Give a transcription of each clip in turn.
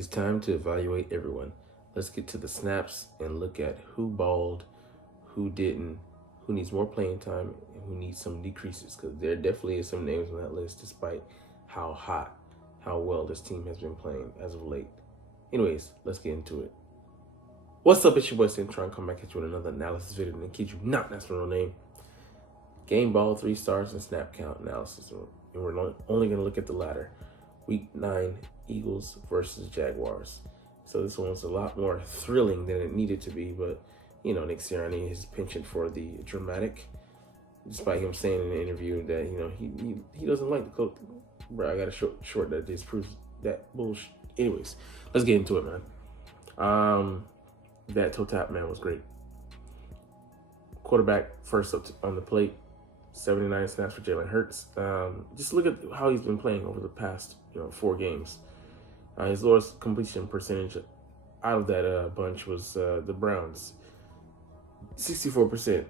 It's time to evaluate everyone. Let's get to the snaps and look at who balled, who didn't, who needs more playing time, and who needs some decreases. Because there definitely is some names on that list, despite how well this team has been playing as of late. Anyways, let's get into it. What's up? It's your boy Cintron. Come back at you with another analysis video. And in case you not, that's my real name. Game ball, 3 stars, and snap count analysis. And we're only going to look at the latter. Week 9, Eagles versus Jaguars. So this one's a lot more thrilling than it needed to be, but Nick Sirianni is penchant for the dramatic, despite him saying in an interview that he doesn't like the coach. Bro, I got to short that this proves that bullshit. Anyways, let's get into it, man. That toe tap, man, was great. Quarterback first up on the plate, 79 snaps for Jalen Hurts. Just look at how he's been playing over the past 4 games. His lowest completion percentage out of that bunch was the Browns, 64%.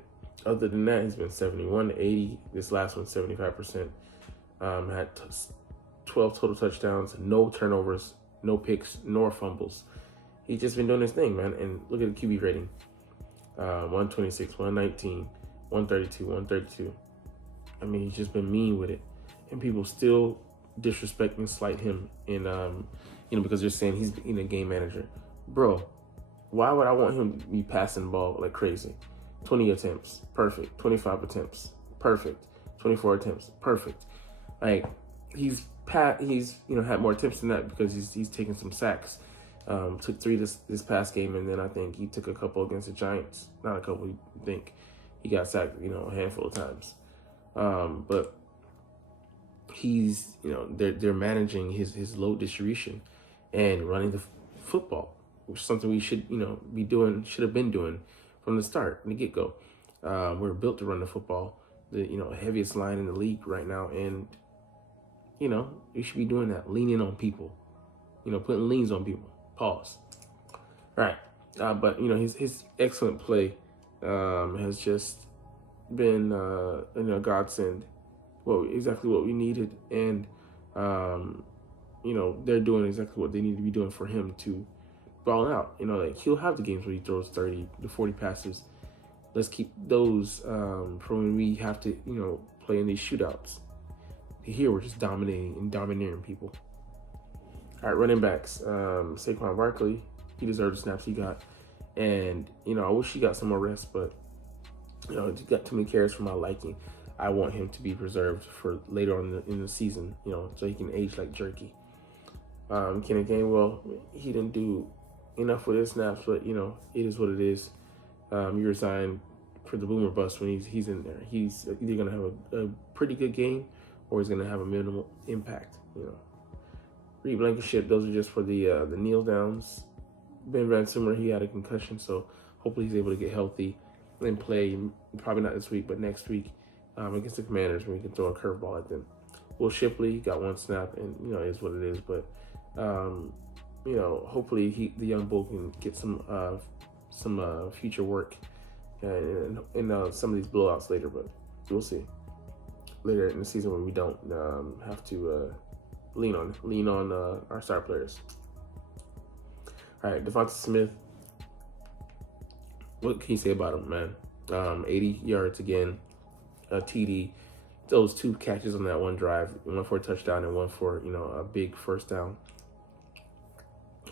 Other than that, he's been 71 to 80. This last one, 75%. Had 12 total touchdowns, no turnovers, no picks, nor fumbles. He's just been doing his thing, man. And look at the QB rating. 126, 119, 132, 132. I mean, he's just been mean with it. And people still disrespect and slight him in because they're saying he's a game manager. Bro, why would I want him to be passing the ball like crazy? 20 attempts, perfect. 25 attempts, perfect. 24 attempts, perfect. Like he's had more attempts than that because he's taken some sacks. Took 3 this past game, and then I think he took a couple against the Giants. Not a couple. I think he got sacked, a handful of times. But he's, they're managing his load distribution and running the football, which is something we should, should have been doing from the start, from the get-go. We're built to run the football, the, heaviest line in the league right now. And, we should be doing that, leaning on people, putting leans on people. Pause. All right. But, his excellent play has just been, a godsend. Exactly what we needed. And, they're doing exactly what they need to be doing for him to ball out. He'll have the games where he throws 30 to 40 passes. Let's keep those for when we have to, play in these shootouts. Here, we're just dominating people. All right, running backs. Saquon Barkley, he deserved the snaps he got. And, I wish he got some more rest, but, he got too many carries for my liking. I want him to be preserved for later on in the season, so he can age like jerky. Kenny Gainwell, he didn't do enough with his snaps, but, it is what it is. You resign for the boomer bust when he's in there. He's either going to have a pretty good game or he's going to have a minimal impact, Reed Blankenship, those are just for the kneel downs. Ben Van Summer, he had a concussion, so hopefully he's able to get healthy and play, probably not this week, but next week against the Commanders when we can throw a curveball at them. Will Shipley got 1 snap, and, it is what it is, but, hopefully the young bull can get some future work in some of these blowouts later, but we'll see. Later in the season when we don't have to lean on our star players. All right, Devonta Smith. What can you say about him, man? 80 yards again, a TD. Those 2 catches on that one drive, one for a touchdown and one for a big first down.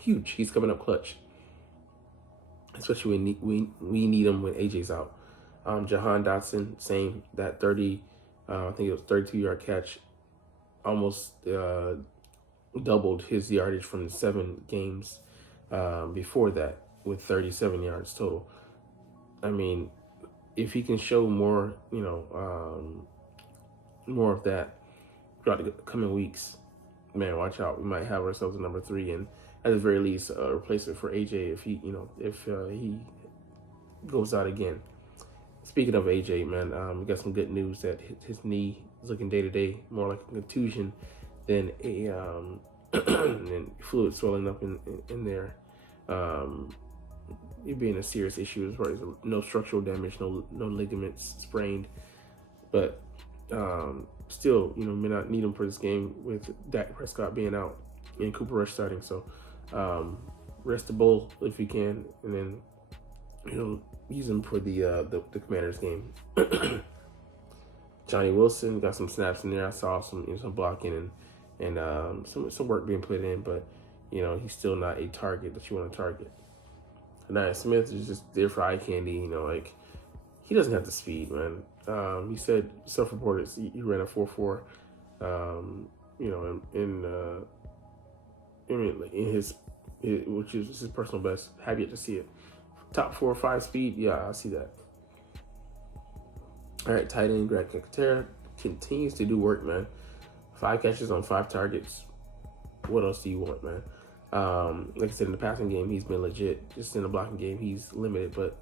Huge. He's coming up clutch, especially when we need him when AJ's out. Jahan Dotson, same. That 30, I think it was 32-yard catch. Almost doubled his yardage from the 7 games before that with 37 yards total. I mean, if he can show more, more of that throughout the coming weeks, man, watch out. We might have ourselves a number 3 and at the very least a replacement for AJ if he goes out again. Speaking of AJ, man, we got some good news that his knee is looking day to day more like a contusion than a and fluid swelling up in there. It being a serious issue as far as no structural damage, no ligaments sprained, but still, may not need him for this game with Dak Prescott being out and Cooper Rush starting. So Rest the Bull if you can, and then use him for the Commanders game. Johnny Wilson got some snaps in there. I saw some blocking and some work being put in, but he's still not a target that you want to target. Anaya Smith is just there for eye candy. Like he doesn't have the speed, man. He said self-reported he ran a 4.4. In his which is his personal best. Have yet to see it. Top 4 or 5 speed, yeah, I see that. All right, tight end Greg Kekatera continues to do work, man. 5 catches on 5 targets. What else do you want, man? Like I said, in the passing game, he's been legit. Just in the blocking game, he's limited. But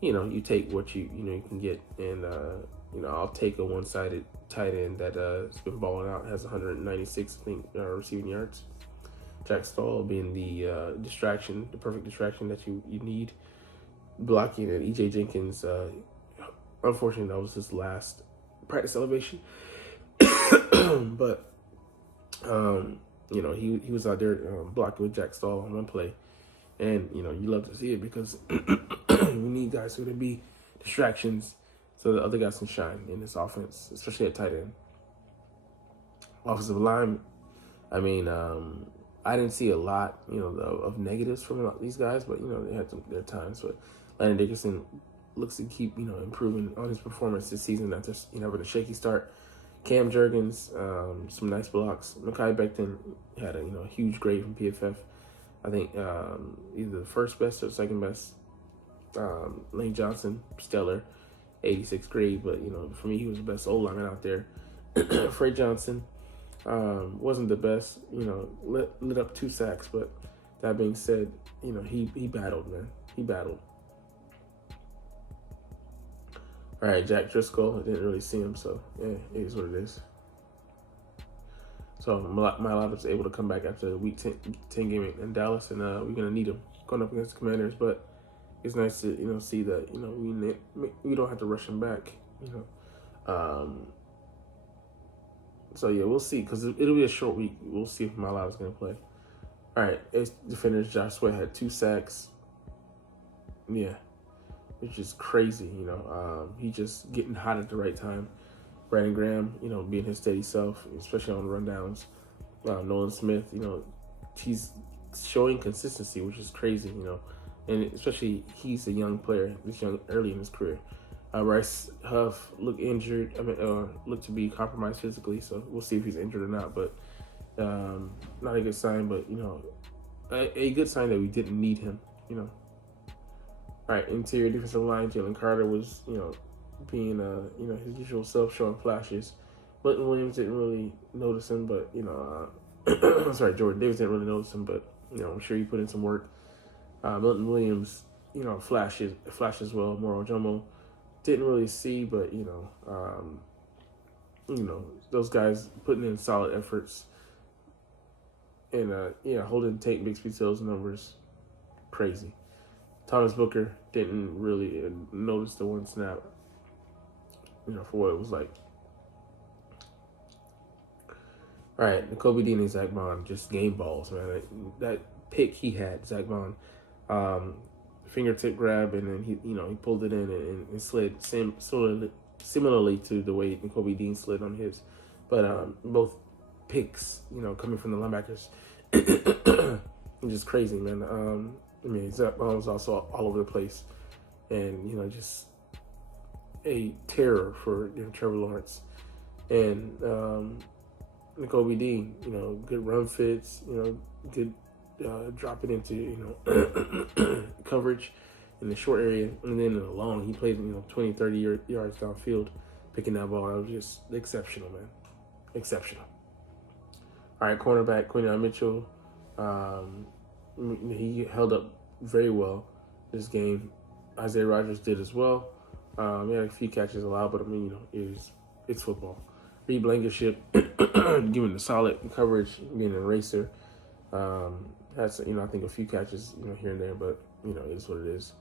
you take what you can get, and I'll take a one-sided tight end that has been balling out. Has 196, I think, receiving yards. Jack Stoll being the distraction, the perfect distraction that you need. Blocking, and EJ Jenkins. Unfortunately, that was his last practice elevation. But he was out there blocking with Jack Stoll on one play, and you love to see it because we need guys who are going to be distractions so the other guys can shine in this offense, especially at tight end. Offensive line, I didn't see a lot of negatives from these guys, but they had their times. But Landon Dickerson looks to keep improving on his performance this season after with a shaky start. Cam Jurgens, some nice blocks. Mekhi Becton had a huge grade from PFF. I think either the first best or second best. Lane Johnson, stellar, 86 grade. But for me, he was the best old lineman out there. Fred Johnson wasn't the best. Lit up 2 sacks. But that being said, he battled, man. He battled. All right, Jack Driscoll. I didn't really see him, so yeah, it is what it is. So Mailata's able to come back after the Week 10 game in Dallas, and we're gonna need him going up against the Commanders. But it's nice to see that we don't have to rush him back. So yeah, we'll see because it'll be a short week. We'll see if Mailata's gonna play. All right, defenders Josh Sweat had 2 sacks. Yeah. Which is crazy, he just getting hot at the right time. Brandon Graham, being his steady self, especially on rundowns. Nolan Smith, he's showing consistency, which is crazy, and especially he's a young player, early in his career. Bryce Huff looked injured, looked to be compromised physically, so we'll see if he's injured or not, but not a good sign, but, a good sign that we didn't need him, All right, interior defensive line, Jalen Carter was, being, his usual self, showing flashes. Milton Williams didn't really notice him, but, Jordan Davis didn't really notice him, but, I'm sure he put in some work. Milton Williams, flashes well. Moro Jomo didn't really see, but, those guys putting in solid efforts. And, holding Tate Bixby's sales numbers, crazy. Thomas Booker didn't really notice the one snap, for what it was like. All right, Nakobe Dean and Zach Bond, just game balls, man. That pick he had, Zach Bond, fingertip grab, and then he pulled it in and slid similarly to the way Nakobe Dean slid on his. But both picks, coming from the linebackers, just crazy, man. Zach Bond was also all over the place, and just a terror for Trevor Lawrence, and Nakobe Dean. Good run fits. Good dropping into coverage in the short area, and then in the long, he played 20, 30 yards downfield, picking that ball. That was just exceptional, man. Exceptional. All right, cornerback Quinyon Mitchell. He held up very well this game. Isaiah Rodgers did as well. He had a few catches allowed, but it's football. Reed Blankenship giving the solid coverage, being an eraser. Has I think a few catches here and there, but it is what it is.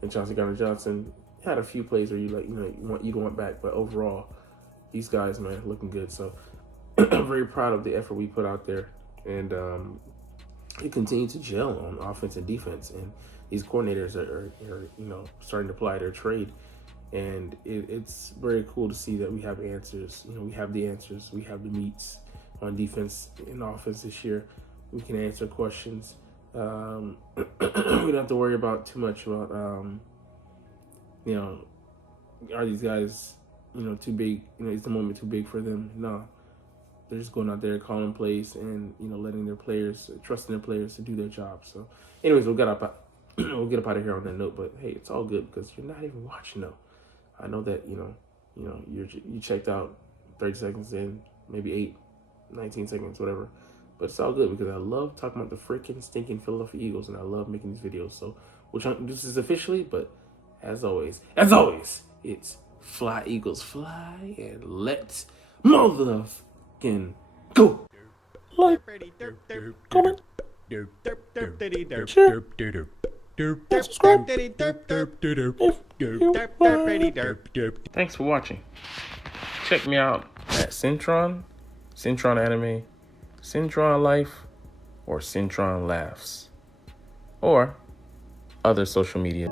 And Chauncey Gardner-Johnson had a few plays where you'd want back, but overall, these guys, man, looking good. So I'm very proud of the effort we put out there, and they continue to gel on offense and defense, and these coordinators are starting to apply their trade, and it's very cool to see that we have answers. We have the answers, we have the meats on defense and offense this year. We can answer questions. We don't have to worry about too much about are these guys too big? Is the moment too big for them? No. They're just going out there, calling plays, and letting their players, trusting their players to do their job. So, anyways, we'll get up out of here on that note. But hey, it's all good because you're not even watching though. I know that you checked out 30 seconds in, maybe 8, 19 seconds, whatever. But it's all good because I love talking about the freaking stinking Philadelphia Eagles, and I love making these videos. So, this is officially, but as always, it's fly Eagles fly, and let's motherfucking go. Like, comment, share, and subscribe if you like. Thanks for watching. Check me out at Cintron Anime, Cintron Life, or Cintron Laughs, or other social media.